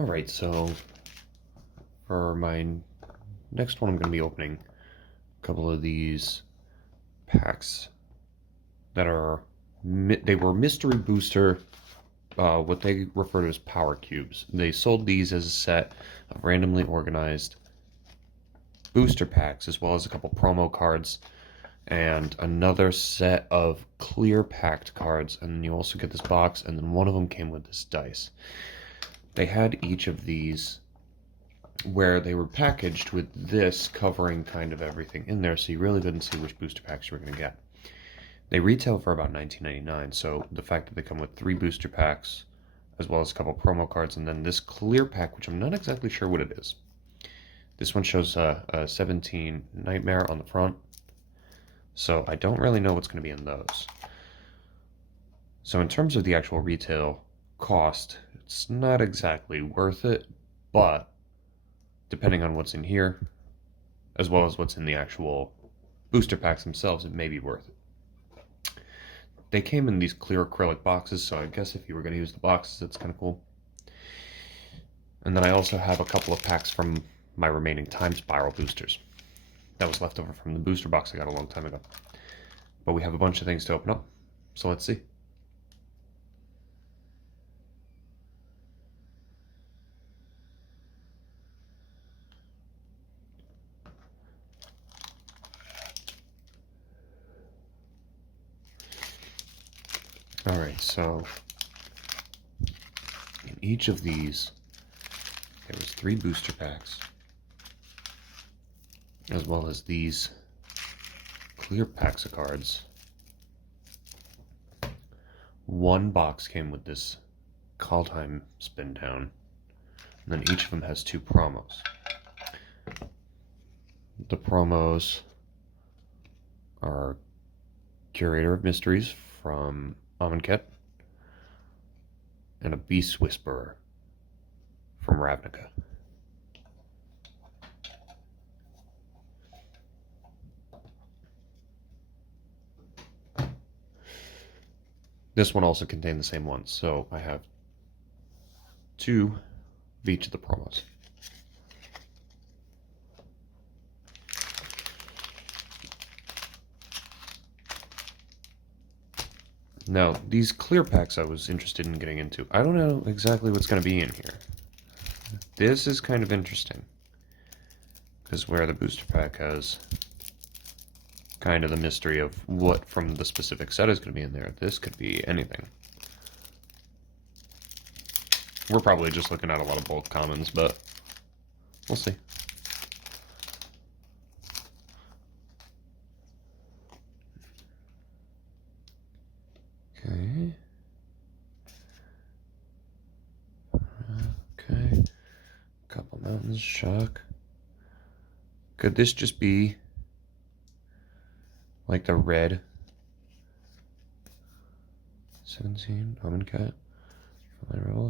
Alright, so for my next one I'm going to be opening a couple of these packs that are, they were mystery booster, what they refer to as power cubes. They sold these as a set of randomly organized booster packs, as well as a couple promo cards and another set of clear packed cards, and you also get this box, and then one of them came with this dice. They had each of these where they were packaged with this covering kind of everything in there, so you really couldn't see which booster packs you were going to get. They retail for about $19.99, so the fact that they come with 3 booster packs, as well as a couple promo cards, and then this clear pack, which I'm not exactly sure what it is. This one shows a 17 Nightmare on the front, so I don't really know what's going to be in those. So in terms of the actual retail cost, it's not exactly worth it, but depending on what's in here, as well as what's in the actual booster packs themselves, it may be worth it. They came in these clear acrylic boxes, so I guess if you were going to use the boxes, that's kind of cool. And then I also have a couple of packs from my remaining Time Spiral boosters. That was left over from the booster box I got a long time ago. But we have a bunch of things to open up, so let's see. Alright, so in each of these, there was 3 booster packs, as well as these clear packs of cards. One box came with this Call Time spin down, and then each of them has 2 promos. The promos are Curator of Mysteries from Amonkhet and a Beast Whisperer from Ravnica. This one also contained the same one, so I have 2 of each of the promos. Now, these clear packs I was interested in getting into. I don't know exactly what's going to be in here. This is kind of interesting, because where the booster pack has kind of the mystery of what from the specific set is going to be in there, this could be anything. We're probably just looking at a lot of bulk commons, but we'll see. Okay. Okay. Couple mountains, shock. Could this just be like the red 17 Amonkhet?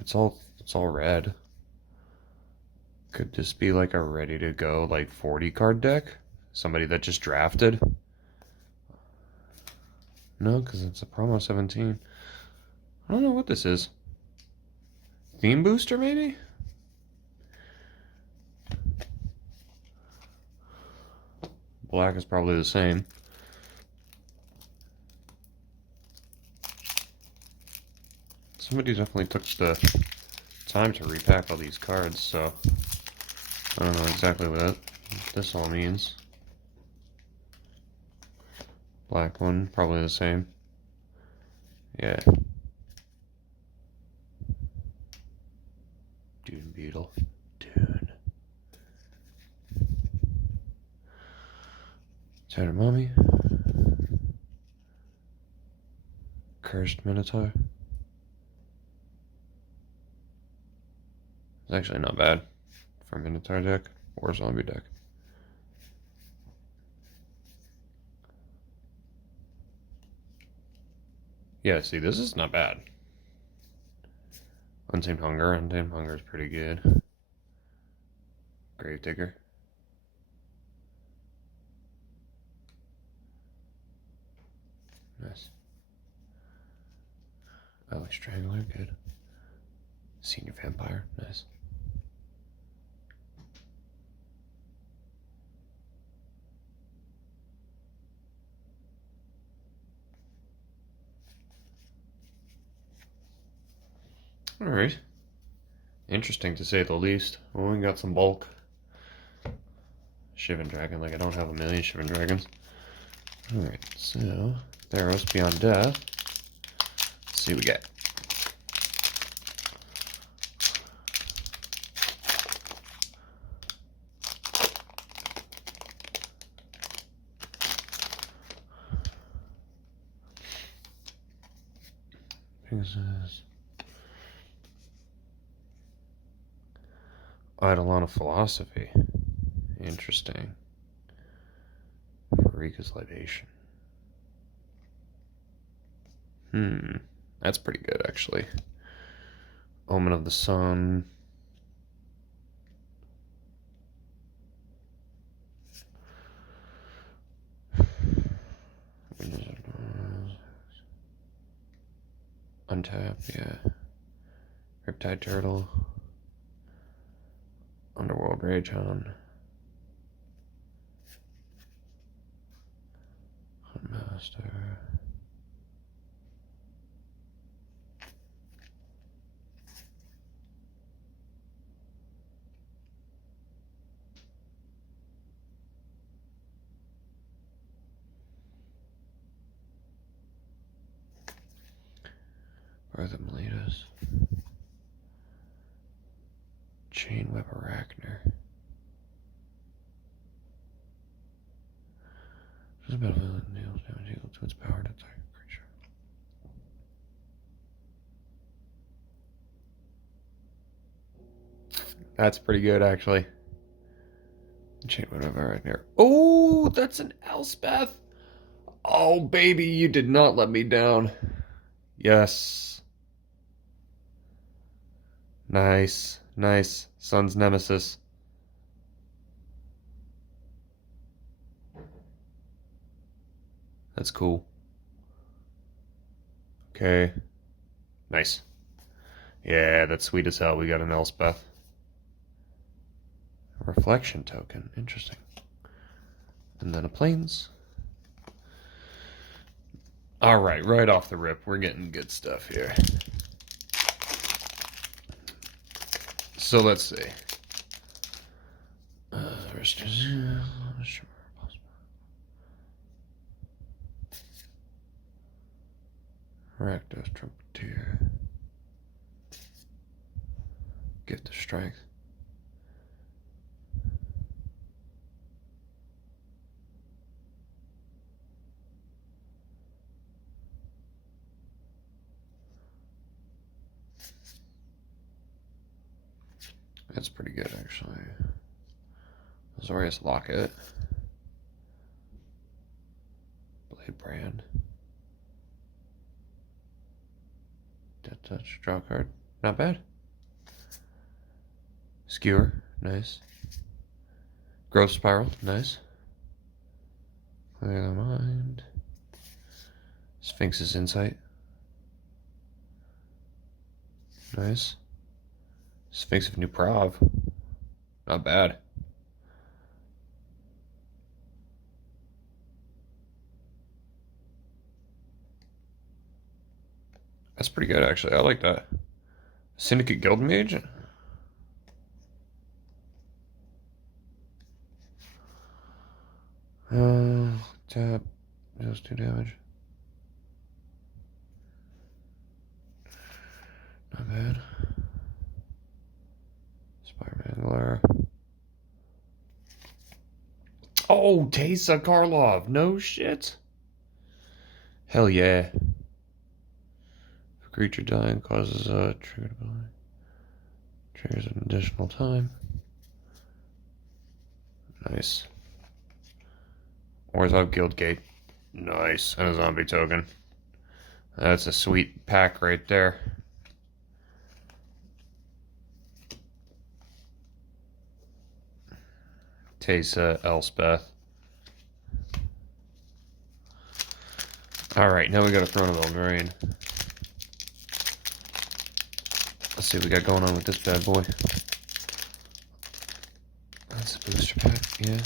It's all red. Could this be like a ready to go like 40 card deck? Somebody that just drafted? No, because it's a promo 17. I don't know what this is. Theme booster, maybe? Black is probably the same. Somebody definitely took the time to repack all these cards, so I don't know exactly what this all means. Black one, probably the same. Yeah. Dune Beetle. Dune. Tattered Mummy. Cursed Minotaur. It's actually not bad for a Minotaur deck or a zombie deck. Yeah, see, this is not bad. Untamed Hunger. Untamed Hunger is pretty good. Gravedigger. Nice. Oh, Strangler, good. Senior Vampire, nice. Alright. Interesting to say the least. Well, we got some bulk. Shivan Dragon, like I don't have a million Shivan Dragons. Alright, so Theros Beyond Death. Let's see what we get. Pegasus. Eidolon of Philosophy. Interesting. Farika's Libation. That's pretty good, actually. Omen of the Sun. Untap, yeah. Riptide Turtle. Underworld Ragehon. Huntmaster. Rhythm Leaders. Chainweb Arachner. Just about nails damage equal to its power to attack a creature. That's pretty good, actually. Chainweb Arachner. Oh, that's an Elspeth. Oh, baby, you did not let me down. Yes. Nice. Nice. Sun's Nemesis. That's cool. Okay. Nice. Yeah, that's sweet as hell. We got an Elspeth. A reflection token. Interesting. And then a plains. Alright, right off the rip, we're getting good stuff here. So let's see. Rakdos Trumpeteer. Gift of Strength. That's pretty good, actually. Azorius Locket. Blade Brand. Death Touch, draw a card. Not bad. Skewer, nice. Growth Spiral, nice. Clear the Mind. Sphinx's Insight. Nice. Sphinx of New Prov. Not bad. That's pretty good, actually. I like that. Syndicate Guild Mage. Tap. Deals 2 damage. Not bad. Spider-Man Glare. Oh, Teysa Karlov. No shit. Hell yeah. If a creature dying causes a triggered ability. Triggers an additional time. Nice. Orzhov Guildgate. Nice. And a zombie token. That's a sweet pack right there. Teysa, Elspeth. Alright, now we got a Throne of Eldraine. Let's see what we got going on with this bad boy. That's a booster pack, yeah.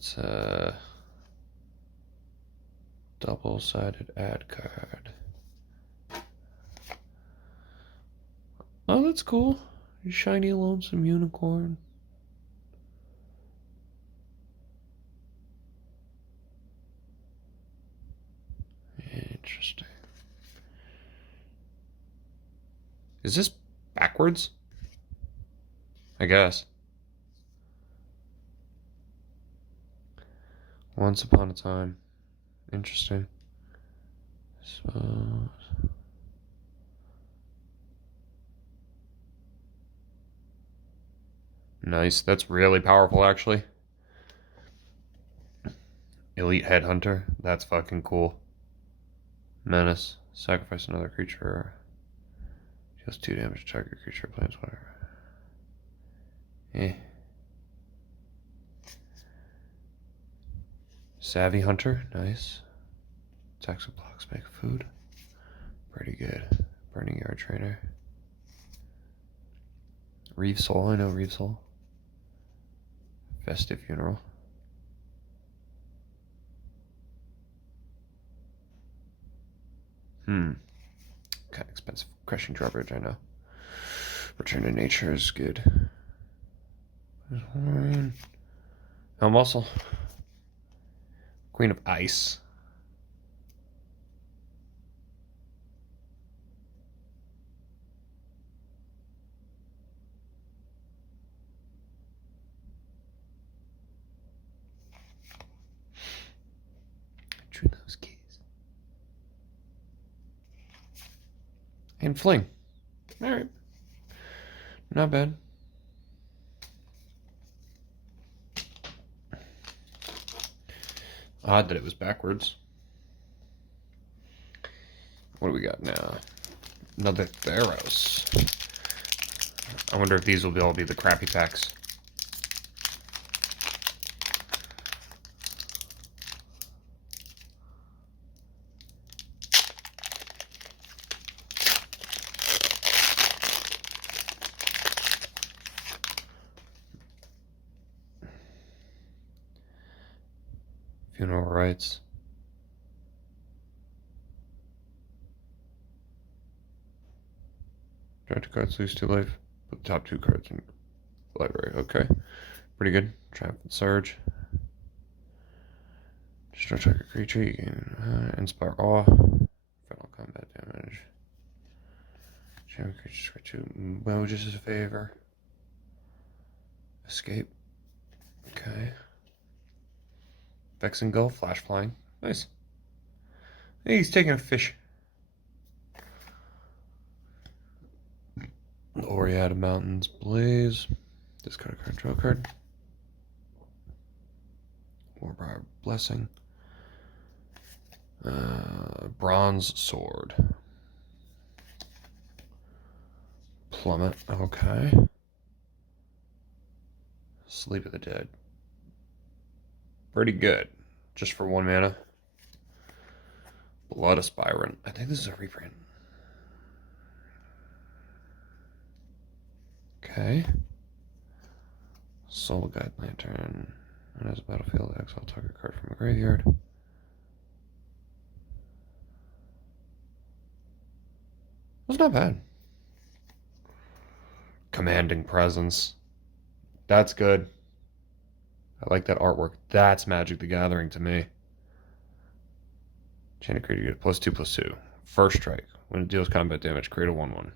It's a double-sided ad card. Oh, that's cool. Shiny lonesome unicorn. Interesting. Is this backwards? I guess. Once upon a time. Interesting. So... Nice. That's really powerful, actually. Elite Headhunter. That's fucking cool. Menace. Sacrifice another creature. Deals 2 damage to target creature, plants, whatever. Savvy Hunter. Nice. Attacks and blocks make food. Pretty good. Burning Yard Trainer. Reeve Soul. I know Reeve Soul. Festive Funeral. Kind of expensive. Crushing Drawbridge, I know. Return to Nature is good. Helm Muscle. Queen of Ice. Drew those keys. And Fling. Alright. Not bad. Odd that it was backwards. What do we got now? Another Theros. I wonder if these will all be the crappy packs. Funeral Rites. Draw 2 cards, lose 2 life. Put the top 2 cards in your library. Okay. Pretty good. Triumphant Surge. Destroy target creature. You can inspire awe. Final combat damage. Champion creature score 2 emojis as a favor. Escape. Okay. Vexen Gull, Flash Flying. Nice. Hey, he's taking a fish. Oriada Mountains Blaze. Discard a card, draw a card. Warbriar Blessing. Bronze Sword. Plummet. Okay. Sleep of the Dead. Pretty good. Just for 1 mana. Blood Aspirant. I think this is a reprint. Okay. Soul Guide Lantern. And as a battlefield, exile target card from a graveyard. That's not bad. Commanding Presence. That's good. I like that artwork. That's Magic the Gathering to me. Chain of creature, you get +2/+2. First strike. When it deals combat damage, create a 1/1.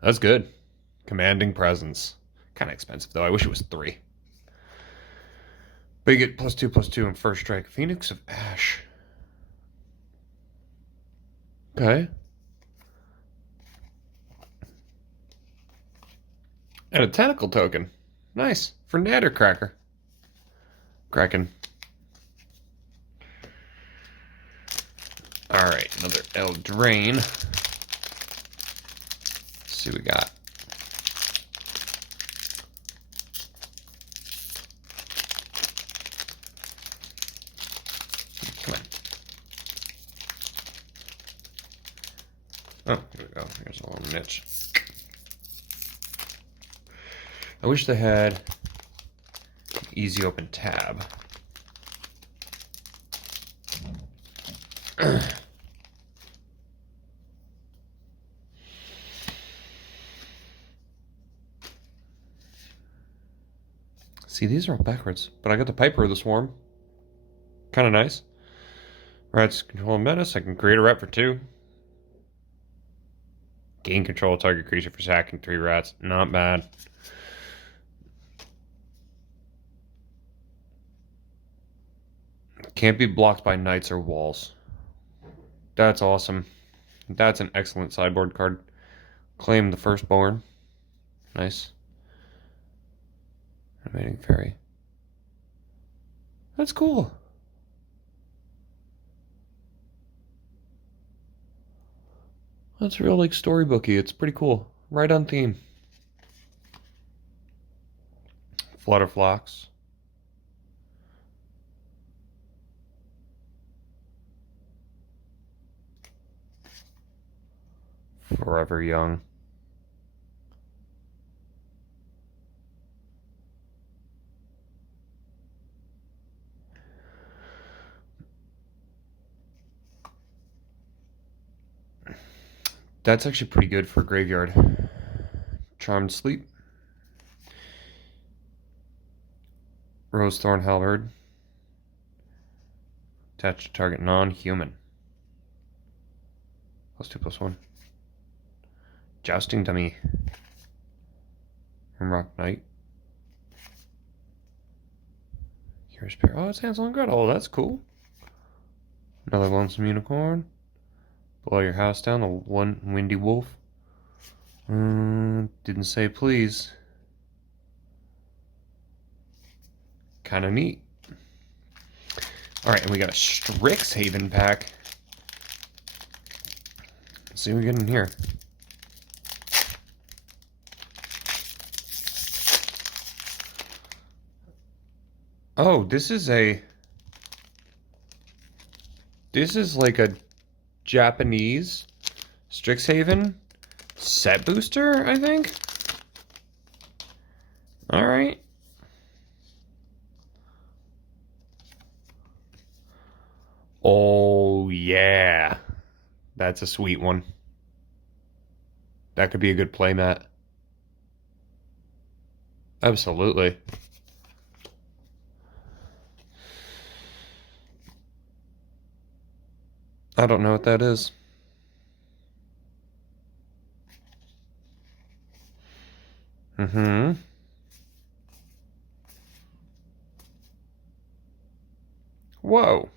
That's good. Commanding Presence. Kind of expensive, though. I wish it was 3. But you get +2/+2 and first strike. Phoenix of Ash. Okay. And a tentacle token. Nice. For Nattercracker. Kraken. Alright, another Eldraine. Let's see what we got. Come on. Oh, here we go. Here's a little niche. I wish they had easy open tab. See, these are all backwards, but I got the Piper of the Swarm. Kind of nice. Rats control menace. I can create a rat for 2. Gain control of target creature for sacking 3 rats. Not bad. Can't be blocked by knights or walls. That's awesome. That's an excellent sideboard card. Claim the Firstborn. Nice. Animating Fairy. That's cool. That's real like storybooky. It's pretty cool. Right on theme. Flutterflocks. Forever Young. That's actually pretty good for graveyard. Charmed Sleep. Rosethorn Halberd. Attached to target non-human. +2/+1. Jousting Dummy. Rimrock Knight. Here's Pair. Oh, it's Hansel and Gretel. Oh, that's cool. Another Lonesome Unicorn. Blow your house down. A 1 Windy Wolf. Didn't say please. Kind of neat. Alright, and we got a Strixhaven pack. Let's see what we get in here. Oh, this is like a Japanese Strixhaven set booster, I think. Alright. Oh, yeah. That's a sweet one. That could be a good playmat. Absolutely. I don't know what that is. Whoa.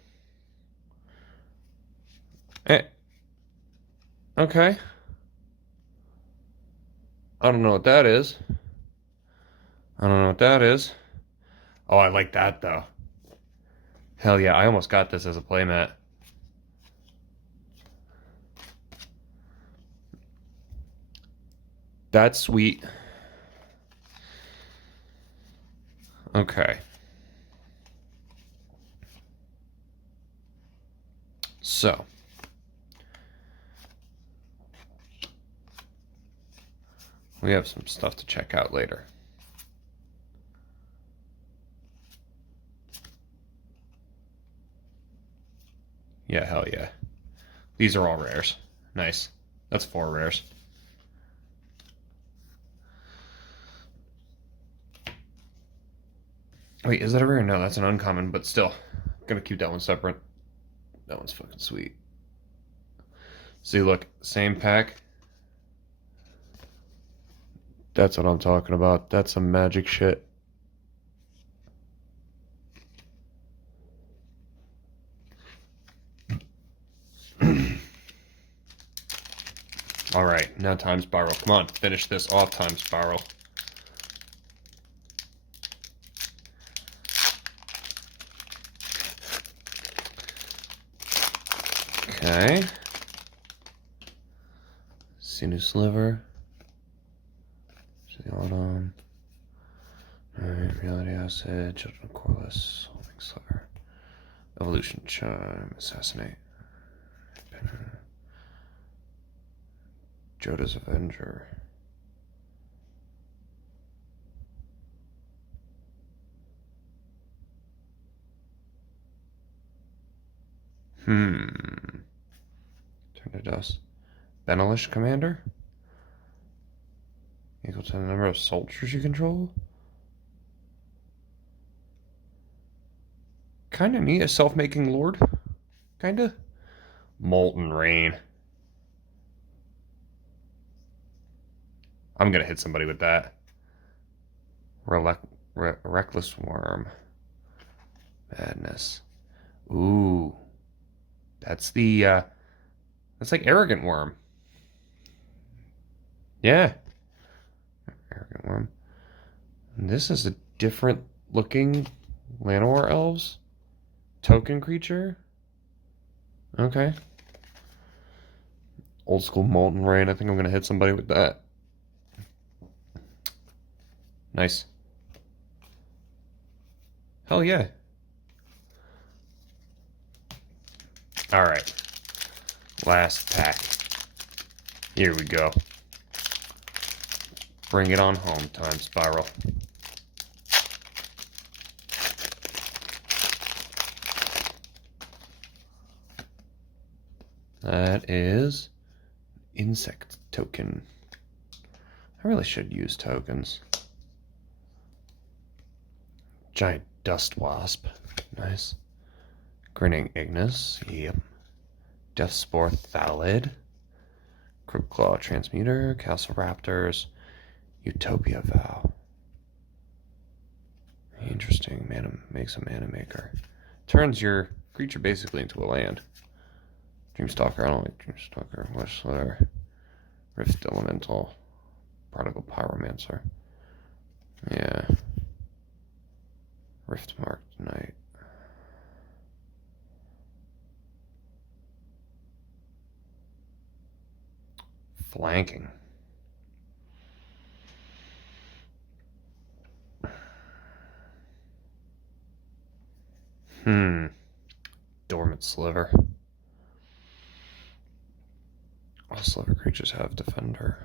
Okay. I don't know what that is. I don't know what that is. Oh, I like that, though. Hell yeah, I almost got this as a playmat. That's sweet. Okay. So. We have some stuff to check out later. Yeah, hell yeah. These are all rares. Nice. That's 4 rares. Wait, is that a rare? No, that's an uncommon, but still. Gonna keep that one separate. That one's fucking sweet. See, look, same pack. That's what I'm talking about. That's some magic shit. All right, now Time Spiral. Come on, finish this off, Time Spiral. Okay. Sinew Sliver. The Autumn. Alright, Reality Acid, Children of Corliss, Homing Sliver. Evolution Chime, Assassinate. Joda's Avenger. Turn to dust. Benelish Commander? Equal to the number of soldiers you control? Kinda neat. A self-making lord? Kinda. Molten Rain. I'm gonna hit somebody with that. Reckless Worm. Madness. Ooh. That's the, that's like Arrogant Worm. Yeah. Arrogant Worm. And this is a different looking Llanowar Elves. Token creature. Okay. Old school Molten Rain. I think I'm going to hit somebody with that. Nice. Hell yeah. Alright. Last pack. Here we go. Bring it on home, Time Spiral. That is Insect Token. I really should use tokens. Giant Dust Wasp. Nice. Grinning Ignis. Yep. Deathspore Thalid. Crookclaw Transmuter. Castle Raptors. Utopia Vow. Interesting. Mana makes a mana maker. Turns your creature basically into a land. Dreamstalker. I don't like Dreamstalker. Wishler. Rift Elemental. Prodigal Pyromancer. Yeah. Riftmark Knight. Flanking. Dormant Sliver. All Sliver creatures have Defender.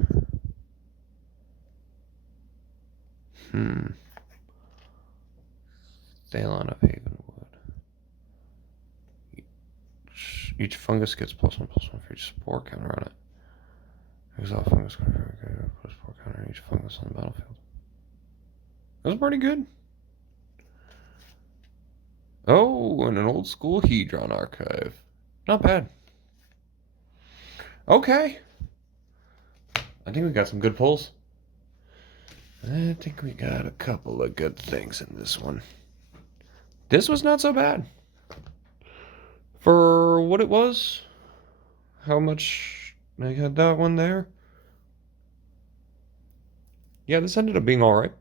Thalon of Havenwood. Each fungus gets +1/+1 for each spore counter on it. Exile fungus counter, +4 counter on each fungus on the battlefield. That was pretty good. Oh, and an old school Hedron archive. Not bad. Okay. I think we got some good pulls. I think we got a couple of good things in this one. This was not so bad. For what it was, how much I had that one there. Yeah, this ended up being alright.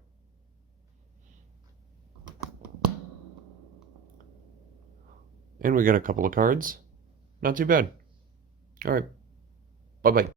And we got a couple of cards. Not too bad. Alright. Bye-bye.